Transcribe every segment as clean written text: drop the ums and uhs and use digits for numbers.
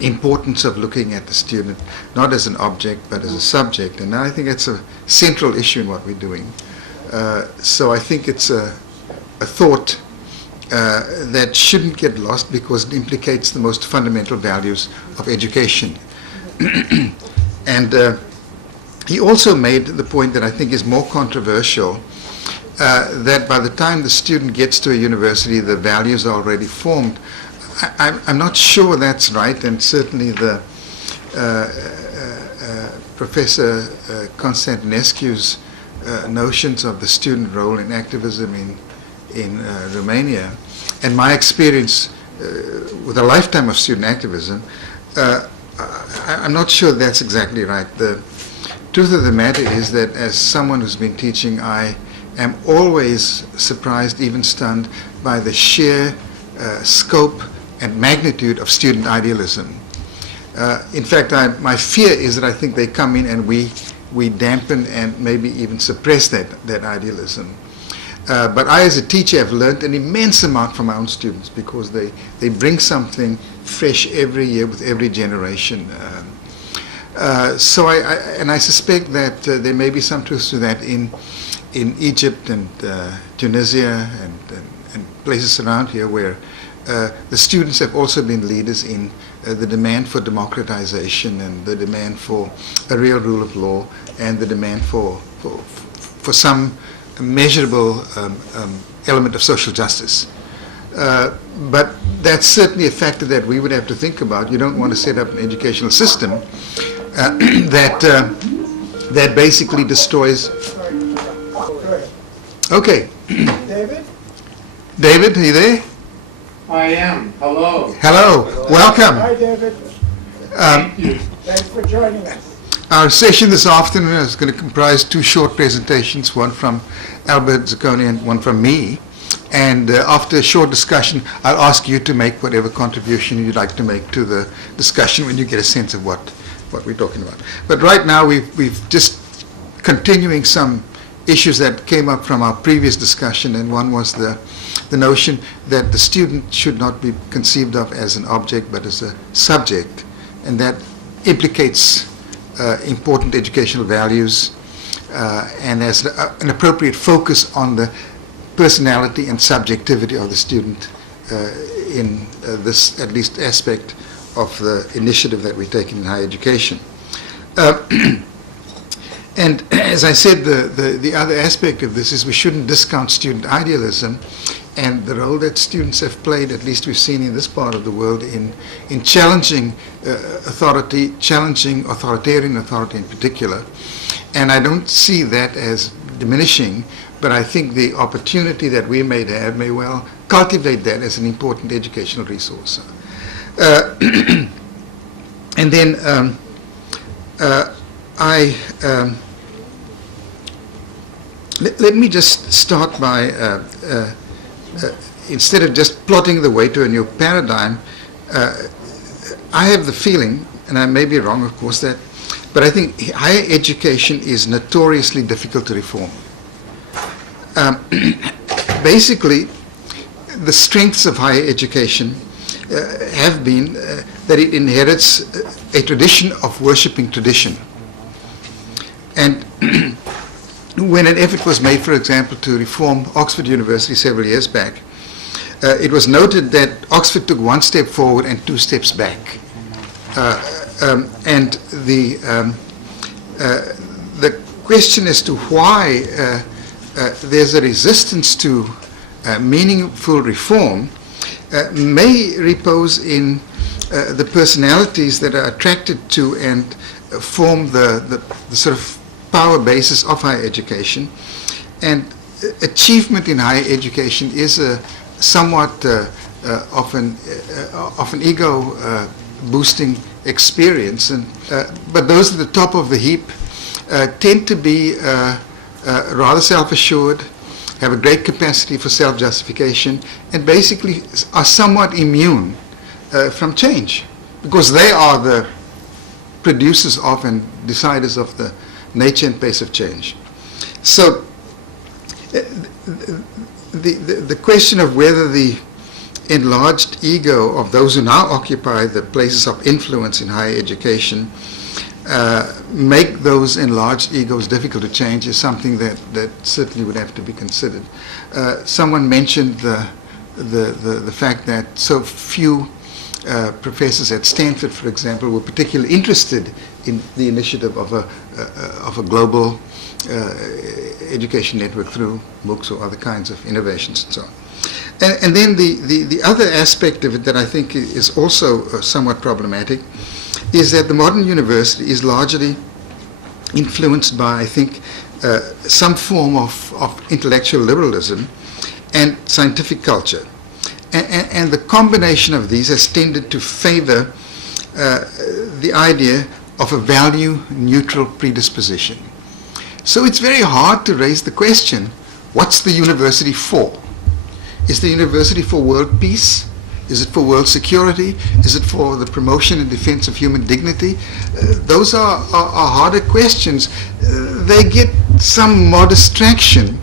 importance of looking at the student not as an object but as a subject, and I think that's a central issue in what we're doing. So I think it's a thought that shouldn't get lost because it implicates the most fundamental values of education. And he also made the point that I think is more controversial, that by the time the student gets to a university, the values are already formed. I'm not sure that's right, and certainly the Professor Constantinescu's notions of the student role in activism in Romania, and my experience with a lifetime of student activism, I'm not sure that's exactly right. The truth of the matter is that as someone who's been teaching, I am always surprised, even stunned, by the sheer scope and magnitude of student idealism. In fact, my fear is that I think they come in and we dampen and maybe even suppress that idealism. But I, as a teacher, have learned an immense amount from my own students because they bring something fresh every year with every generation. So I suspect that there may be some truth to that in Egypt and Tunisia and places around here where the students have also been leaders in the demand for democratization and the demand for a real rule of law and the demand for some measurable element of social justice. But that's certainly a factor that we would have to think about. You don't want to set up an educational system that basically destroys. Okay. David, are you there? I am. Hello. Hello. Welcome. Hi, David. Thank you. Thanks for joining us. Our session this afternoon is going to comprise two short presentations, one from Albert Zacconi and one from me. And after a short discussion, I'll ask you to make whatever contribution you'd like to make to the discussion when you get a sense of what we're talking about. But right now, we've just continuing some issues that came up from our previous discussion, and one was the notion that the student should not be conceived of as an object but as a subject, and that implicates important educational values and as an appropriate focus on the personality and subjectivity of the student in this, at least, aspect of the initiative that we're taking in higher education. And as I said, the other aspect of this is we shouldn't discount student idealism and the role that students have played, at least we've seen in this part of the world, in challenging authority, challenging authoritarian authority in particular. And I don't see that as diminishing, but I think the opportunity that we may have may well cultivate that as an important educational resource. And then let me just start by, instead of just plotting the way to a new paradigm, I have the feeling, and I may be wrong, of course, but I think higher education is notoriously difficult to reform. Basically, the strengths of higher education have been that it inherits a tradition of worshipping tradition. And when an effort was made, for example, to reform Oxford University several years back, it was noted that Oxford took one step forward and two steps back. And the question as to why there's a resistance to meaningful reform may repose in the personalities that are attracted to and form the sort of power basis of higher education. And achievement in higher education is a somewhat often ego boosting experience, but those at the top of the heap tend to be rather self-assured, have a great capacity for self-justification, and basically are somewhat immune from change, because they are the producers of and deciders of the nature and pace of change. So the question of whether the enlarged ego of those who now occupy the places of influence in higher education make those enlarged egos difficult to change is something that certainly would have to be considered. Someone mentioned the fact that so few professors at Stanford, for example, were particularly interested in the initiative of a global education network through MOOCs or other kinds of innovations and so on. And then the other aspect of it that I think is also somewhat problematic is that the modern university is largely influenced by, I think, some form of intellectual liberalism and scientific culture. And the combination of these has tended to favor the idea of a value-neutral predisposition. So it's very hard to raise the question, what's the university for? Is the university for world peace? Is it for world security? Is it for the promotion and defense of human dignity? Those are harder questions. They get some modest traction,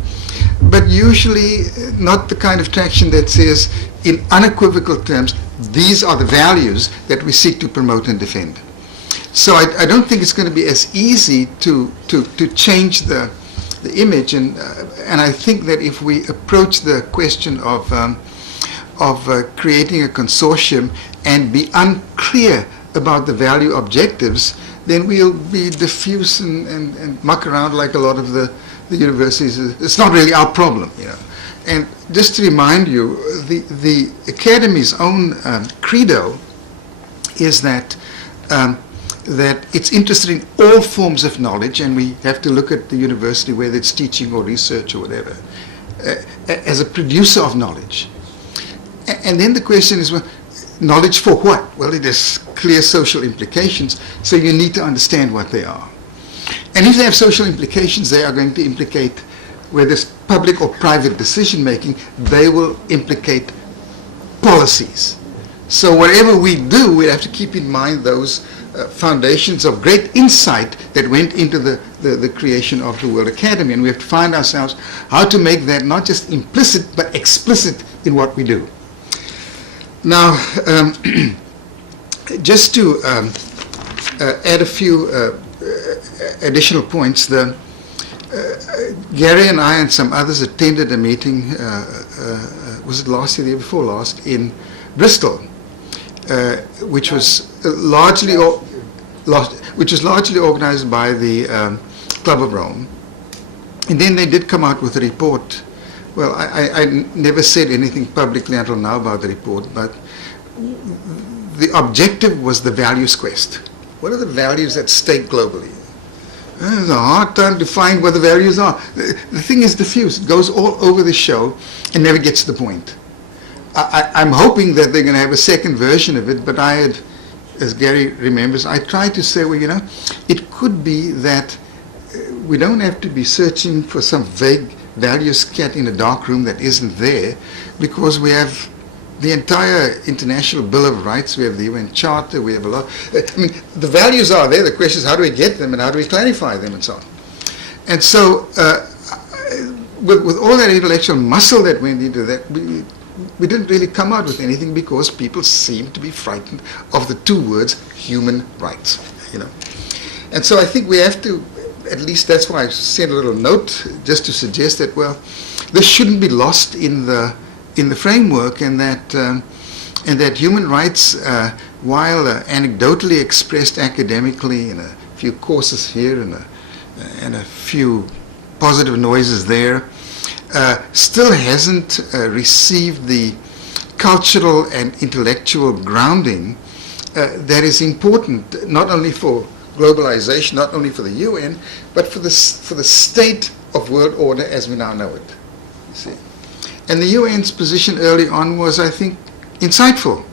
but usually not the kind of traction that says, in unequivocal terms, these are the values that we seek to promote and defend. So I don't think it's going to be as easy to change the image, and I think that if we approach the question of creating a consortium and be unclear about the value objectives, then we'll be diffuse and muck around like a lot of the universities. It's not really our problem, you know. And just to remind you, the Academy's own credo is that that it's interested in all forms of knowledge, and we have to look at the university, whether it's teaching or research or whatever, as a producer of knowledge. And then the question is, well, knowledge for what? Well, it has clear social implications, so you need to understand what they are. And if they have social implications, they are going to implicate, whether it's public or private decision making, they will implicate policies. So whatever we do, we have to keep in mind those foundations of great insight that went into the creation of the World Academy, and we have to find ourselves how to make that not just implicit but explicit in what we do. Now, just to add a few additional points, Gary and I and some others attended a meeting, was it last year, the year before last, in Bristol, which was largely organized by the Club of Rome. And then they did come out with a report. Well, I never said anything publicly until now about the report, but the objective was the values quest. What are the values at stake globally? It's a hard time to find what the values are. The thing is diffuse. It goes all over the show and never gets to the point. I'm hoping that they're going to have a second version of it, but I had, as Gary remembers, I tried to say, well, you know, it could be that we don't have to be searching for some vague values cat in a dark room that isn't there, because we have the entire International Bill of Rights, we have the UN Charter, we have a lot. I mean, the values are there. The question is, how do we get them and how do we clarify them and so on? And so, with all that intellectual muscle that went into that, we didn't really come out with anything because people seemed to be frightened of the two words, human rights, you know. And so I think we have to, at least that's why I sent a little note just to suggest that, well, this shouldn't be lost in the framework, and that human rights, while anecdotally expressed academically in a few courses here and a few positive noises there, still hasn't received the cultural and intellectual grounding that is important, not only for globalization, not only for the UN, but for the state of world order as we now know it. You see, and the UN's position early on was, I think, insightful.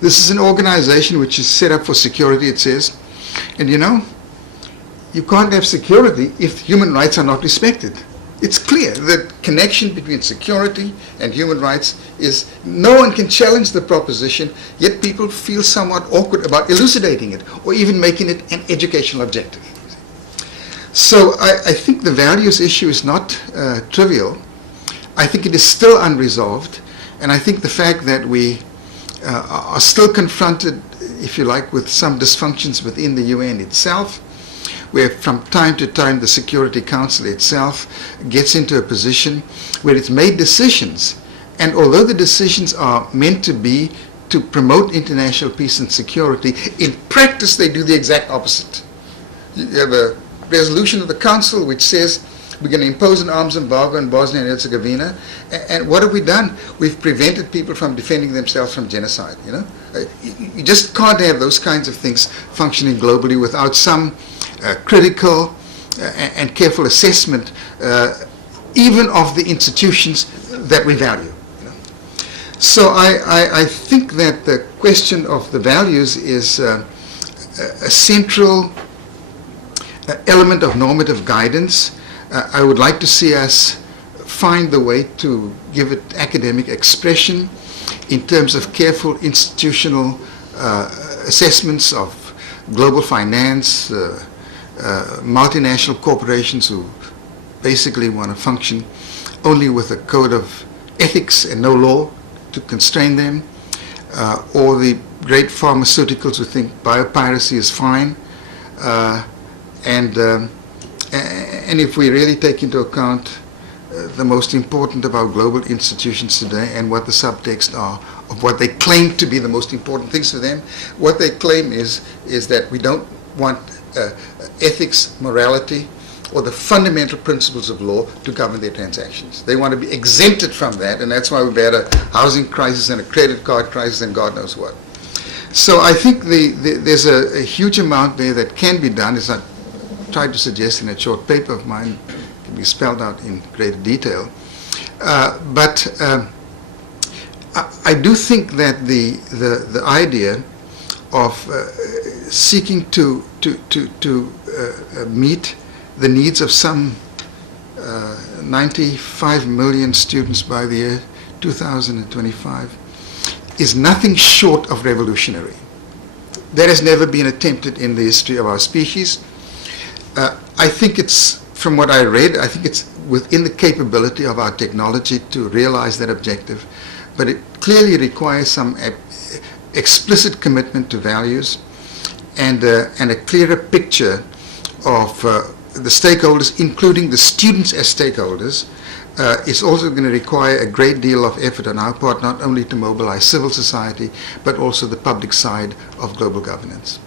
This is an organization which is set up for security, it says, and you know, you can't have security if human rights are not respected. It's clear that connection between security and human rights is, no one can challenge the proposition, yet people feel somewhat awkward about elucidating it or even making it an educational objective. So I think the values issue is not trivial. I think it is still unresolved. And I think the fact that we are still confronted, if you like, with some dysfunctions within the UN itself, where from time to time the Security Council itself gets into a position where it's made decisions, and although the decisions are meant to be to promote international peace and security, in practice they do the exact opposite. You have a resolution of the Council which says we're going to impose an arms embargo in Bosnia and Herzegovina, and what have we done? We've prevented people from defending themselves from genocide. You just can't have those kinds of things functioning globally without some critical and careful assessment, even of the institutions that we value. So I think that the question of the values is a central element of normative guidance. I would like to see us find the way to give it academic expression in terms of careful institutional assessments of global finance, multinational corporations who basically want to function only with a code of ethics and no law to constrain them, or the great pharmaceuticals who think biopiracy is fine, and if we really take into account the most important of our global institutions today and what the subtext are of what they claim to be the most important things for them, what they claim is that we don't want ethics, morality, or the fundamental principles of law to govern their transactions. They want to be exempted from that, and that's why we've had a housing crisis and a credit card crisis and God knows what. So I think there's a huge amount there that can be done, as I tried to suggest in a short paper of mine, can be spelled out in greater detail. But I do think that the idea of seeking to meet the needs of some 95 million students by the year 2025 is nothing short of revolutionary. That has never been attempted in the history of our species. I think it's, from what I read, I think it's within the capability of our technology to realize that objective, but it clearly requires some explicit commitment to values and a clearer picture of the stakeholders, including the students as stakeholders. It's also going to require a great deal of effort on our part, not only to mobilize civil society, but also the public side of global governance.